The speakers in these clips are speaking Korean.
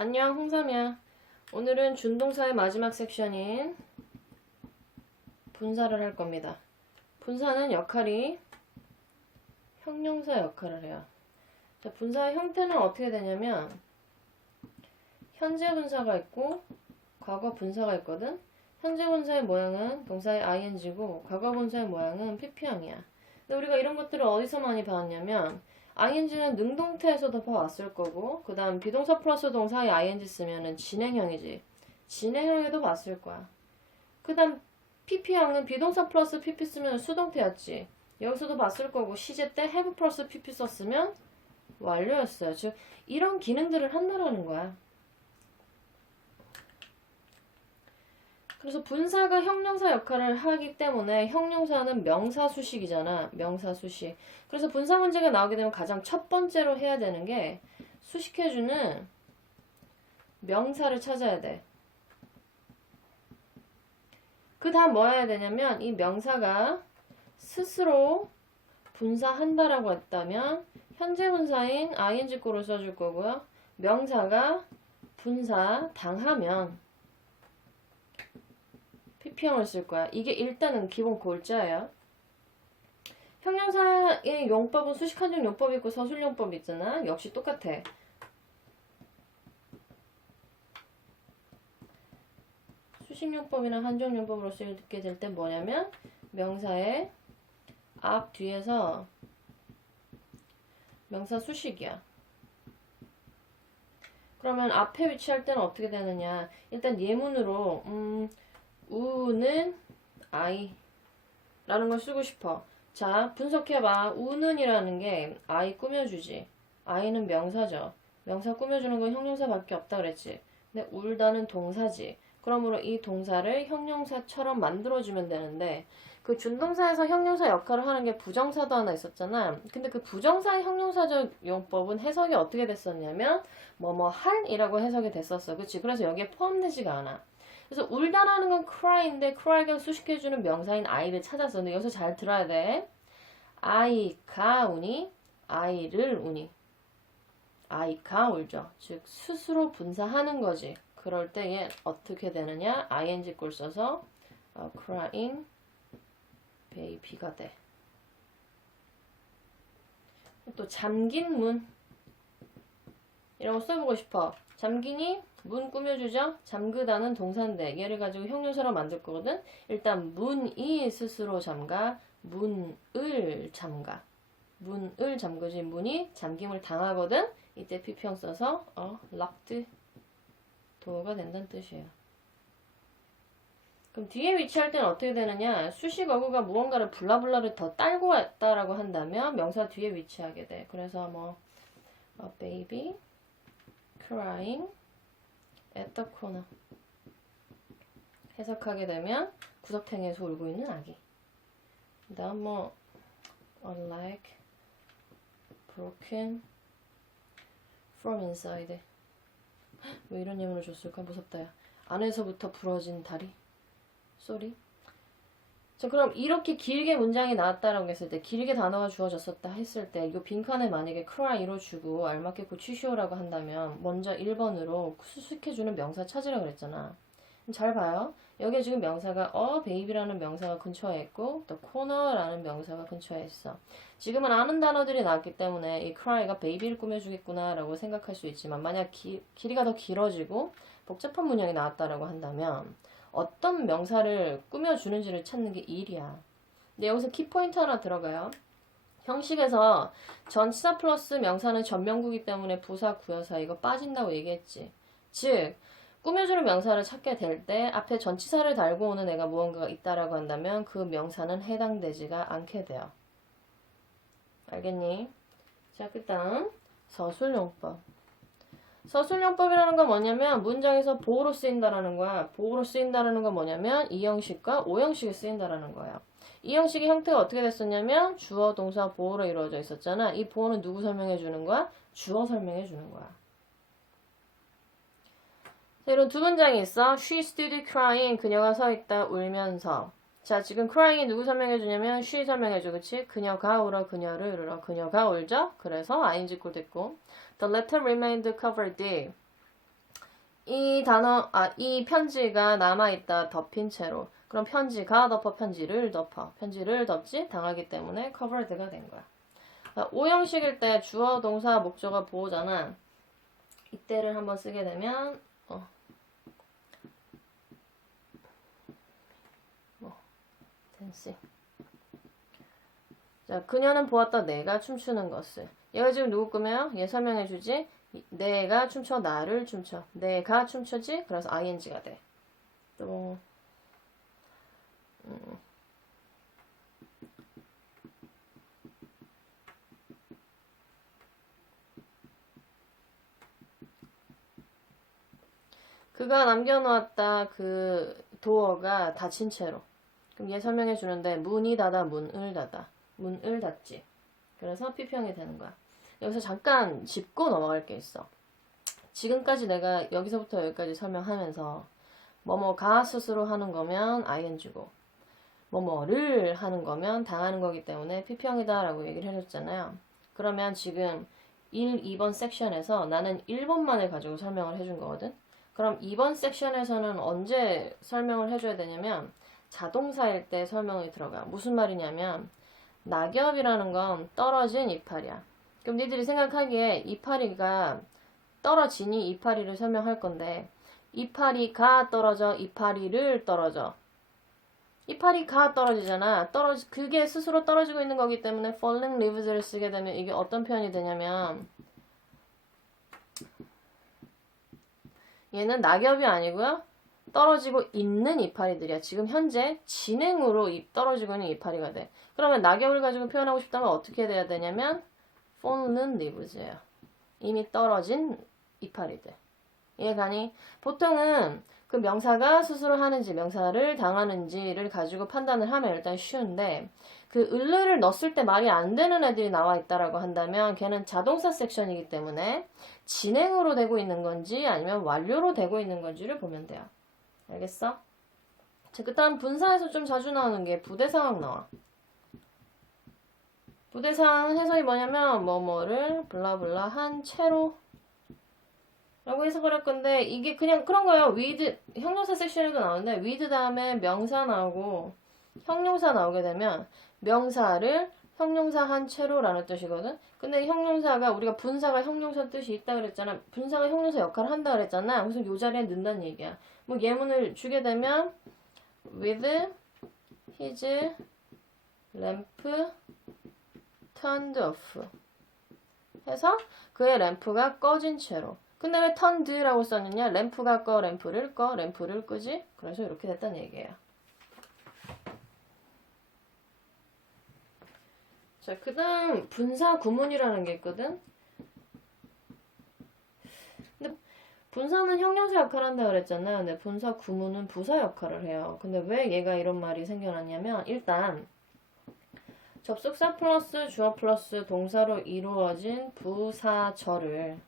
안녕, 홍삼이야. 오늘은 준동사의 마지막 섹션인 분사를 할 겁니다. 분사는 역할이 형용사 역할을 해요. 자, 분사의 형태는 어떻게 되냐면 현재 분사가 있고 과거 분사가 있거든. 현재 분사의 모양은 동사의 ing고 과거 분사의 모양은 pp형이야. 근데 우리가 이런 것들을 어디서 많이 봤냐면 ing는 능동태에서도 봐왔을 거고 그 다음 비동사 플러스 동사의 ing 쓰면은 진행형이지. 진행형에도 봤을 거야. 그 다음 pp형은 비동사 플러스 pp 쓰면 수동태였지. 여기서도 봤을 거고 시제 때 have 플러스 pp 썼으면 완료였어요. 즉 이런 기능들을 한다라는 거야. 그래서 분사가 형용사 역할을 하기 때문에 형용사는 명사수식이잖아. 명사수식. 그래서 분사 문제가 나오게 되면 가장 첫 번째로 해야 되는 게 수식해주는 명사를 찾아야 돼. 그 다음 뭐 해야 되냐면 이 명사가 스스로 분사한다라고 했다면 현재 분사인 ing꼬를 써줄 거고요. 명사가 분사 당하면 pp형을 쓸 거야. 이게 일단은 기본 골자예요. 형용사의 용법은 수식한정 용법이 있고 서술용법이 있잖아. 역시 똑같아. 수식용법이나 한정용법으로 쓰게 될 때 뭐냐면 명사의 앞 뒤에서 명사 수식이야. 그러면 앞에 위치할 때는 어떻게 되느냐. 일단 예문으로 우는 I 라는 걸 쓰고 싶어. 자, 분석해봐. 우는이라는 게 I 꾸며주지. I는 명사죠. 명사 꾸며주는 건 형용사밖에 없다 그랬지. 근데 울다는 동사지. 그러므로 이 동사를 형용사처럼 만들어주면 되는데 그 준동사에서 형용사 역할을 하는 게 부정사도 하나 있었잖아. 근데 그 부정사의 형용사적 용법은 해석이 어떻게 됐었냐면 뭐뭐 할이라고 해석이 됐었어. 그치? 그래서 여기에 포함되지가 않아. 그래서 울다라는 건 cry인데 cry가 수식해주는 명사인 I를 찾았어. 근데 여기서 잘 들어야 돼. I가 우니, I를 우니. I가 울죠. 즉 스스로 분사하는 거지. 그럴 때에 어떻게 되느냐? ing 꼴 써서 crying baby가 돼. 또 잠긴 문 이런 거 써보고 싶어. 잠기니 문 꾸며주죠. 잠그다는 동사인데 얘를 가지고 형용사로 만들 거거든. 일단 문이 스스로 잠가 문을 잠가 문을 잠그지 문이 잠김을 당하거든. 이때 pp형 써서 locked door가 된다는 뜻이에요. 그럼 뒤에 위치할 때는 어떻게 되느냐. 수식 어구가 무언가를 블라블라를 더 딸고 왔다라고 한다면 명사 뒤에 위치하게 돼. 그래서 뭐 baby crying at the corner 해석하게 되면 구석탱이에서 울고 있는 아기. 그 다음 뭐 a leg broken from inside. 왜 이런 예문을 줬을까? 무섭다 야. 안에서부터 부러진 다리. 쏘리. 자, 그럼 이렇게 길게 문장이 나왔다라고 했을 때 길게 단어가 주어졌었다 했을 때 이 빈칸에 만약에 cry로 주고 알맞게 고치시오라고 한다면 먼저 1번으로 수식해주는 명사 찾으라고 그랬잖아. 잘 봐요. 여기에 지금 명사가 baby라는 명사가 근처에 있고 또 corner라는 명사가 근처에 있어. 지금은 아는 단어들이 나왔기 때문에 이 cry가 baby를 꾸며주겠구나 라고 생각할 수 있지만 만약 길이가 더 길어지고 복잡한 문장이 나왔다라고 한다면 어떤 명사를 꾸며주는지를 찾는 게 일이야. 근데 여기서 키포인트 하나 들어가요. 형식에서 전치사 플러스 명사는 전명구이기 때문에 부사, 구여사 이거 빠진다고 얘기했지. 즉 꾸며주는 명사를 찾게 될 때 앞에 전치사를 달고 오는 애가 무언가가 있다라고 한다면 그 명사는 해당되지가 않게 돼요. 알겠니? 자, 그 다음 서술용법. 서술용법이라는 건 뭐냐면 문장에서 보호로 쓰인다라는 거야. 보호로 쓰인다라는 건 뭐냐면 이 형식과 오 형식이 쓰인다라는 거야. 이 형식의 형태가 어떻게 됐었냐면 주어, 동사, 보호로 이루어져 있었잖아. 이 보호는 누구 설명해 주는 거야? 주어 설명해 주는 거야. 자, 이런 두 문장이 있어. She stood crying. 그녀가 서 있다 울면서. 자, 지금 crying이 누구 설명해 주냐면 she 설명해 줘. 그치? 그녀가 울어, 그녀를 울어. 그녀가 울죠? 그래서 ing 꼴 됐고. The letter remained covered. 이 단어, 이 편지가 남아있다 덮인 채로. 그럼 편지가 덮어 편지를 덮어. 편지를 덮지 당하기 때문에 covered가 된 거야. 오형식일 때 주어, 동사, 목적어 보호잖아. 이때를 한번 쓰게 되면 댄싱. 자, 그녀는 보았다 내가 춤추는 것을. 얘가 지금 누구 꾸며요? 얘 설명해주지. 내가 춤춰, 나를 춤춰. 내가 춤추지. 그래서 ing가 돼. 또 그가 남겨놓았다 그 도어가 닫힌 채로. 그럼 얘 설명해 주는데 문이 닫아 문을 닫아 문을 닫지. 그래서 피평이 되는 거야. 여기서 잠깐 짚고 넘어갈 게 있어. 지금까지 내가 여기서부터 여기까지 설명하면서 뭐뭐가 스스로 하는 거면 ing고 뭐뭐를 하는 거면 당하는 거기 때문에 피평이다 라고 얘기를 해줬잖아요. 그러면 지금 1, 2번 섹션에서 나는 1번만을 가지고 설명을 해준 거거든. 그럼 2번 섹션에서는 언제 설명을 해줘야 되냐면 자동사일 때 설명이 들어가. 무슨 말이냐면 낙엽이라는 건 떨어진 이파리야. 그럼 니들이 생각하기에 이파리가 떨어지니 이파리를 설명할 건데 이파리가 떨어져 이파리를 떨어져. 이파리가 떨어지잖아. 그게 스스로 떨어지고 있는 거기 때문에 falling leaves를 쓰게 되면 이게 어떤 표현이 되냐면 얘는 낙엽이 아니고요. 떨어지고 있는 이파리들이야. 지금 현재 진행으로 떨어지고 있는 이파리가 돼. 그러면 낙엽을 가지고 표현하고 싶다면 어떻게 돼야 되냐면 fallen leaves예요. 이미 떨어진 이파리들. 이해가니? 보통은 그 명사가 스스로 하는지 명사를 당하는지를 가지고 판단을 하면 일단 쉬운데 그 을를 넣었을 때 말이 안 되는 애들이 나와 있다라고 한다면 걔는 자동사 섹션이기 때문에 진행으로 되고 있는 건지 아니면 완료로 되고 있는 건지를 보면 돼요. 알겠어? 자, 그 다음 분사에서 좀 자주 나오는 게 부대상황 나와. 부대상황 해석이 뭐냐면 뭐뭐를 블라블라 한 채로 라고 해석을 할 건데 이게 그냥 그런 거예요. with 형용사 섹션에도 나오는데 with 다음에 명사 나오고 형용사 나오게 되면 명사를 형용사 한 채로라는 뜻이거든. 근데 형용사가 우리가 분사가 형용사 뜻이 있다 그랬잖아. 분사가 형용사 역할을 한다 그랬잖아. 그래서 요 자리에 넣는다는 얘기야. 뭐 예문을 주게 되면 with his lamp turned off 해서 그의 램프가 꺼진 채로. 근데 왜 turned라고 썼느냐? 램프가 꺼, 램프를 꺼, 램프를 끄지? 그래서 이렇게 됐다는 얘기예요. 자, 그 다음 분사 구문이라는 게 있거든? 근데 분사는 형용사 역할을 한다 그랬잖아. 근데 분사 구문은 부사 역할을 해요. 근데 왜 얘가 이런 말이 생겨났냐면 일단 접속사 플러스 주어 플러스 동사로 이루어진 부사절을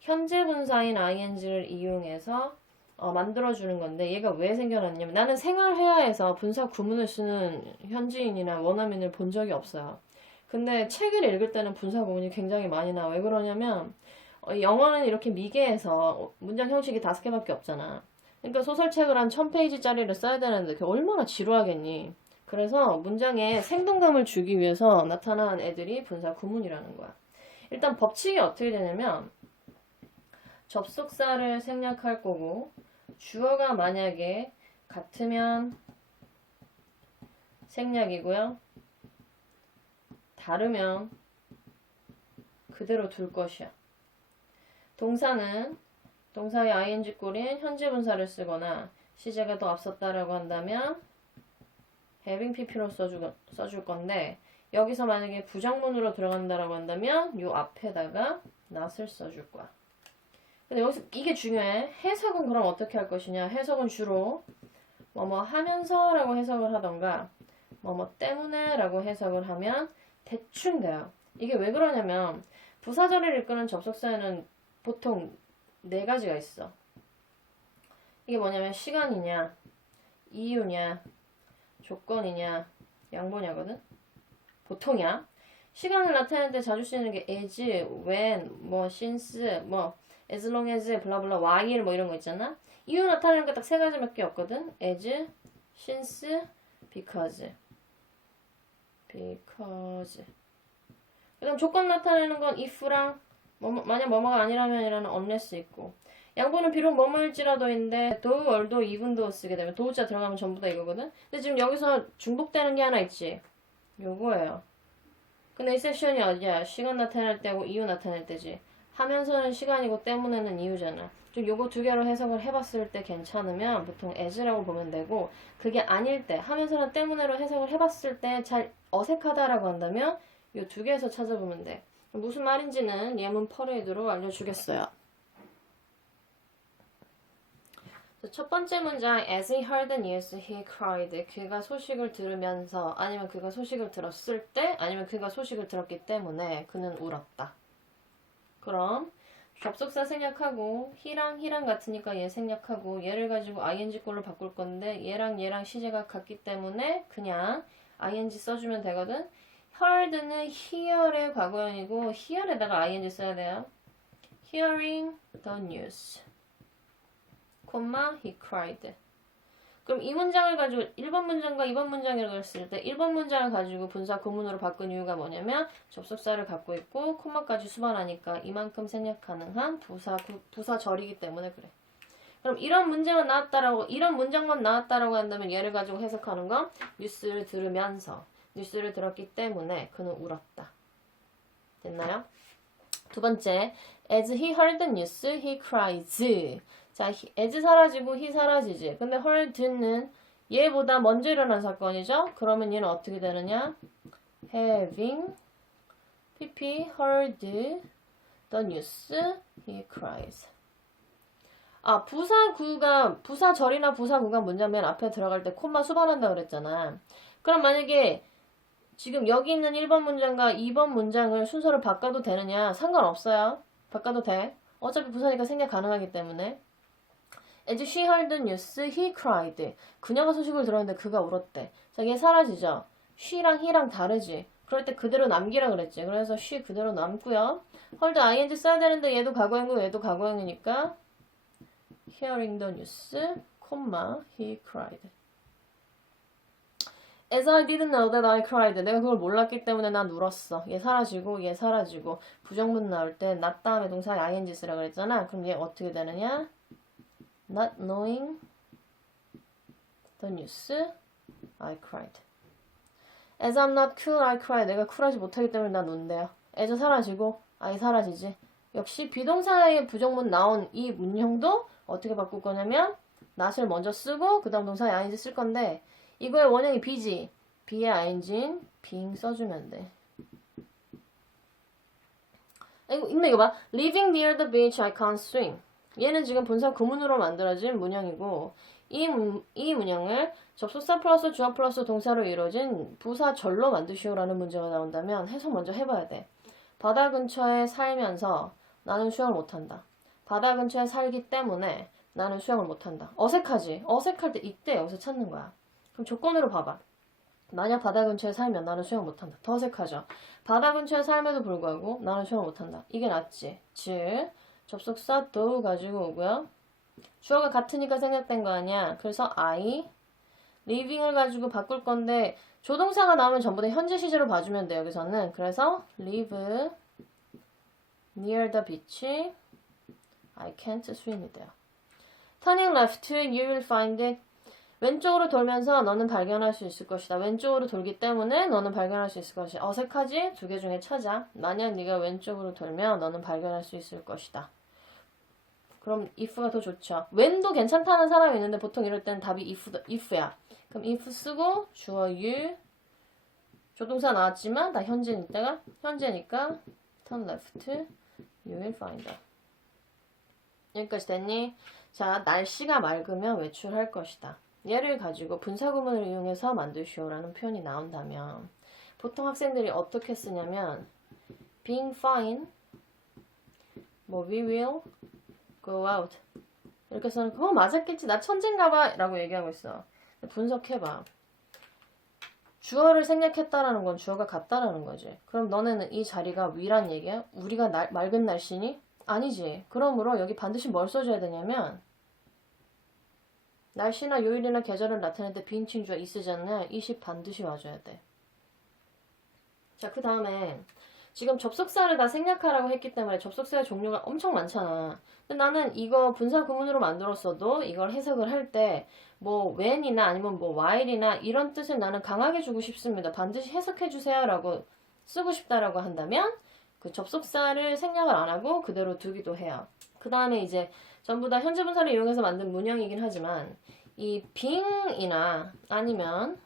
현재 분사인 ing를 이용해서 만들어주는 건데 얘가 왜 생겨났냐면 나는 생활회화에서 분사 구문을 쓰는 현지인이나 원어민을 본 적이 없어요. 근데 책을 읽을 때는 분사 구문이 굉장히 많이 나와. 왜 그러냐면 영어는 이렇게 미개해서 문장 형식이 5개밖에 없잖아. 그러니까 소설책을 한 1000페이지짜리를 써야 되는데 그게 얼마나 지루하겠니. 그래서 문장에 생동감을 주기 위해서 나타난 애들이 분사 구문이라는 거야. 일단 법칙이 어떻게 되냐면 접속사를 생략할 거고 주어가 만약에 같으면 생략이고요. 다르면 그대로 둘 것이야. 동사는 동사의 ing 꼬리엔 현재 분사를 쓰거나 시제가 더 앞섰다라고 한다면 having pp로 써줄 건데 여기서 만약에 부정문으로 들어간다라고 한다면 요 앞에다가 not을 써줄 거야. 근데 여기서 이게 중요해. 해석은 그럼 어떻게 할 것이냐. 해석은 주로 뭐뭐 하면서 라고 해석을 하던가 뭐뭐 때문에 라고 해석을 하면 대충 돼요. 이게 왜 그러냐면 부사절을 이끄는 접속사에는 보통 4가지가 있어. 이게 뭐냐면 시간이냐 이유냐 조건이냐 양보냐거든. 보통이야. 시간을 나타낼 때 자주 쓰이는 게 as, when, 뭐 since, 뭐 as long as 블라블라 while 뭐 이런 거 있잖아. 이유 나타내는 게 딱 세 가지밖에 없거든. as, since, because. 그다음 조건 나타내는 건 if랑 만약 뭐뭐가 아니라면이라는 unless 있고. 양보는 비록 뭐뭐일지라도인데 though, although, even though 쓰게 되면 though 자 들어가면 전부 다 이거거든. 근데 지금 여기서 중복되는 게 하나 있지. 요거예요. 근데 이 세션이 어디야? 시간 나타낼 때고 이유 나타낼 때지. 하면서는 시간이고 때문에는 이유잖아. 좀 요거 두 개로 해석을 해봤을 때 괜찮으면 보통 as라고 보면 되고, 그게 아닐 때 하면서는 때문에로 해석을 해봤을 때 잘 어색하다라고 한다면 요 두 개에서 찾아보면 돼. 무슨 말인지는 예문 퍼레이드로 알려주겠어요. 첫 번째 문장 as he heard the news he cried. 그가 소식을 들으면서 아니면 그가 소식을 들었을 때 아니면 그가 소식을 들었기 때문에 그는 울었다. 그럼 접속사 생략하고 he랑 같으니까 얘 생략하고 얘를 가지고 ing꼴로 바꿀 건데 얘랑 시제가 같기 때문에 그냥 ing 써주면 되거든. heard는 hear의 과거형이고 hear에다가 ing 써야 돼요. hearing the news he cried. 그럼 이 문장을 가지고 1번 문장과 2번 문장이라고 했을 때 1번 문장을 가지고 분사 구문으로 바꾼 이유가 뭐냐면 접속사를 갖고 있고 콤마까지 수반하니까 이만큼 생략 가능한 부사절이기 때문에 그래. 그럼 이런 문장만 나왔다라고 한다면 얘를 가지고 해석하는 건 뉴스를 들으면서 뉴스를 들었기 때문에 그는 울었다. 됐나요? 두 번째, as he heard the news, he cries. 자, as 사라지고 he 사라지지. 근데 heard는 얘보다 먼저 일어난 사건이죠? 그러면 얘는 어떻게 되느냐? having pp heard the news, he cries. 아, 부사절이나 부사구가 문장 맨 앞에 들어갈 때 콤마 수반한다 그랬잖아. 그럼 만약에 지금 여기 있는 1번 문장과 2번 문장을 순서를 바꿔도 되느냐? 상관없어요. 바꿔도 돼. 어차피 부사니까 생략 가능하기 때문에. As she heard the news, he cried. 그녀가 소식을 들었는데 그가 울었대. 자, 얘 사라지죠? she랑 he랑 다르지? 그럴 때 그대로 남기라 그랬지. 그래서 she 그대로 남고요. heard ing 써야 되는데 얘도 과거형이고 얘도 과거형이니까 hearing the news, he cried. As I didn't know that I cried. 내가 그걸 몰랐기 때문에 난 울었어. 얘 사라지고 얘 사라지고 부정문 나올 때 not 다음에 동사 ing 쓰라 그랬잖아. 그럼 얘 어떻게 되느냐? Not knowing the news, I cried. As I'm not cool, I cried. 내가 쿨하지 못하기 때문에 난 운대요. as 사라지고 I 사라지지. 역시 비동사의 부정문 나온 이 문형도 어떻게 바꿀 거냐면 not을 먼저 쓰고 그 다음 동사에 ing 쓸 건데 이거의 원형이 be지. be의 ing인 being 써주면 돼. 근데 이거 봐. Living near the beach, I can't swim. 얘는 지금 본사 구문으로 만들어진 문형이고 이 문형을 접속사 플러스 주어 플러스 동사로 이루어진 부사절로 만드시오라는 문제가 나온다면 해석 먼저 해봐야 돼. 바다 근처에 살면서 나는 수영을 못한다. 바다 근처에 살기 때문에 나는 수영을 못한다. 어색하지? 어색할 때 이때 여기서 찾는 거야. 그럼 조건으로 봐봐. 만약 바다 근처에 살면 나는 수영 못한다. 더 어색하죠? 바다 근처에 삶에도 불구하고 나는 수영을 못한다. 이게 낫지? 즉 접속사 do 가지고 오고요. 주어가 같으니까 생략된 거 아니야. 그래서 I living을 가지고 바꿀 건데 조동사가 나오면 전부 다 현재 시제로 봐주면 돼. 여기서는. 그래서 live near the beach, I can't swim이 돼요. Turning left, you will find it. 왼쪽으로 돌면서 너는 발견할 수 있을 것이다. 왼쪽으로 돌기 때문에 너는 발견할 수 있을 것이다. 어색하지? 두 개 중에 찾아. 만약 네가 왼쪽으로 돌면 너는 발견할 수 있을 것이다. 그럼 if가 더 좋죠. when도 괜찮다는 사람이 있는데 보통 이럴 때는 답이 if야. 그럼 if 쓰고 주어 you 조동사 나왔지만 다 현재니까 turn left, you will find it. 여기까지 됐니? 자, 날씨가 맑으면 외출할 것이다. 얘를 가지고 분사구문을 이용해서 만드시오라는 표현이 나온다면 보통 학생들이 어떻게 쓰냐면 being fine, we will go out 이렇게 써서 그거 맞았겠지 나 천재인가봐 라고 얘기하고 있어. 분석해봐. 주어를 생략했다라는 건 주어가 같다라는 거지. 그럼 너네는 이 자리가 위란 얘기야? 우리가 맑은 날씨니? 아니지. 그러므로 여기 반드시 뭘 써줘야 되냐면 날씨나 요일이나 계절을 나타낼 때 비인칭주어 있으잖아요. 이시 반드시 와줘야 돼. 자, 그 다음에 지금 접속사를 다 생략하라고 했기 때문에 접속사의 종류가 엄청 많잖아. 근데 나는 이거 분사 구문으로 만들었어도 이걸 해석을 할 때 뭐 when이나 아니면 뭐 while이나 이런 뜻을 나는 강하게 주고 싶습니다. 반드시 해석해 주세요라고 쓰고 싶다라고 한다면 그 접속사를 생략을 안 하고 그대로 두기도 해요. 그 다음에 이제 전부 다 현재 분사를 이용해서 만든 문형이긴 하지만 이 being이나 아니면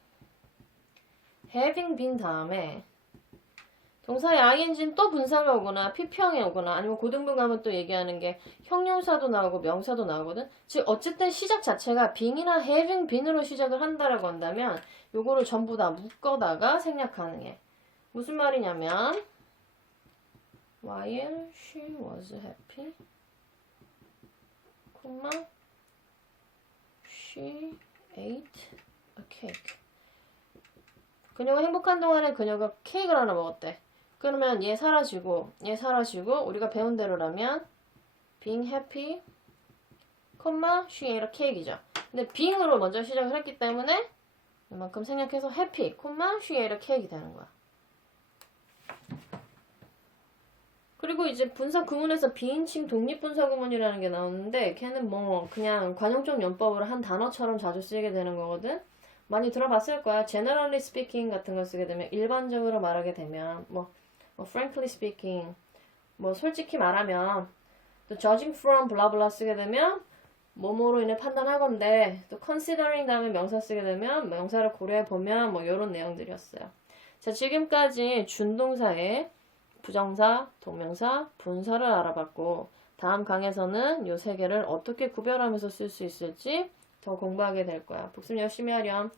having been 다음에 동사의 ing는 또 분사가 오거나 피평이 오거나 아니면 고등분 가면 또 얘기하는 게 형용사도 나오고 명사도 나오거든. 즉 어쨌든 시작 자체가 being이나 having been으로 시작을 한다라고 한다면 요거를 전부 다 묶어다가 생략 가능해. 무슨 말이냐면 while she was happy, she ate a cake. 그녀가 행복한 동안에 그녀가 케이크를 하나 먹었대. 그러면 얘 사라지고 우리가 배운 대로라면 being happy, she ate a cake이죠. 근데 being으로 먼저 시작을 했기 때문에 이만큼 생략해서 happy, she ate a cake이 되는 거야. 그리고 이제 분사 구문에서 비인칭 독립분사 구문이라는 게 나오는데 걔는 뭐 그냥 관용적 용법으로 한 단어처럼 자주 쓰이게 되는 거거든. 많이 들어봤을 거야. generally speaking 같은 거 쓰게 되면 일반적으로 말하게 되면 뭐 frankly speaking 뭐 솔직히 말하면 또 judging from 블라블라 쓰게 되면 뭐뭐로 인해 판단하건대 또 considering 다음에 명사 쓰게 되면 명사를 고려해 보면 뭐 이런 내용들이었어요. 자, 지금까지 준동사의 부정사, 동명사, 분사를 알아봤고 다음 강에서는 요 세 개를 어떻게 구별하면서 쓸 수 있을지 더 공부하게 될 거야. 복습 열심히 하렴.